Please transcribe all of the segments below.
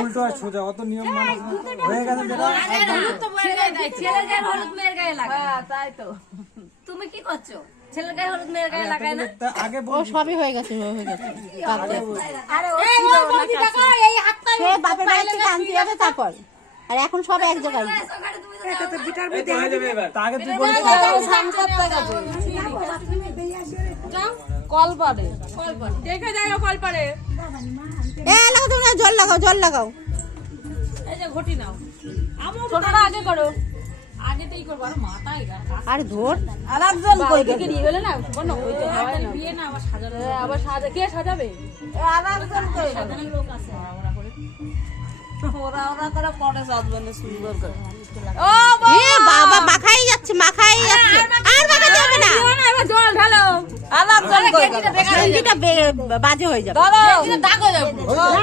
উল্টো আর সোজা অত নিয়ম হয়ে গেছে তাই তো তুমি কি করছো? ছেলের গায়ে হলুদ মেয়ের গায়ে লাগায় না? আগে সবই হয়ে গেছে হয়ে গেছে। বাপের বাড়ি থেকে আনতে হবে তারপর, আর এখন সব এক জায়গায়। কলপারে দেখে যাই কলপারে জল লাগাও জল লাগাও। এই যে ঘটি নাও, ছোটটা আগে করো, আগেতেই করবো। আর মাথায় আরে ধর আরেকজন কই নিয়ে গেলে না বলো ওই তো হয় না বিয়ে না আবার সাজানো, আবার সাজা কে সাজাবে? আরেকজন কই সাজানোর লোক আছে, ওরা করে পরে সাজবে না সুন্দর করে। ও বাবা মাখাই যাচ্ছে মাখাই যাচ্ছে, আর মাখাতে হবে না, এবার জল ঢালো। আরেকজন কই গেঞ্জিটা বাজে হয়ে যাবে, দাও দাগ হয়ে যাবে।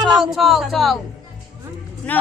ছাও ছাও ছাও না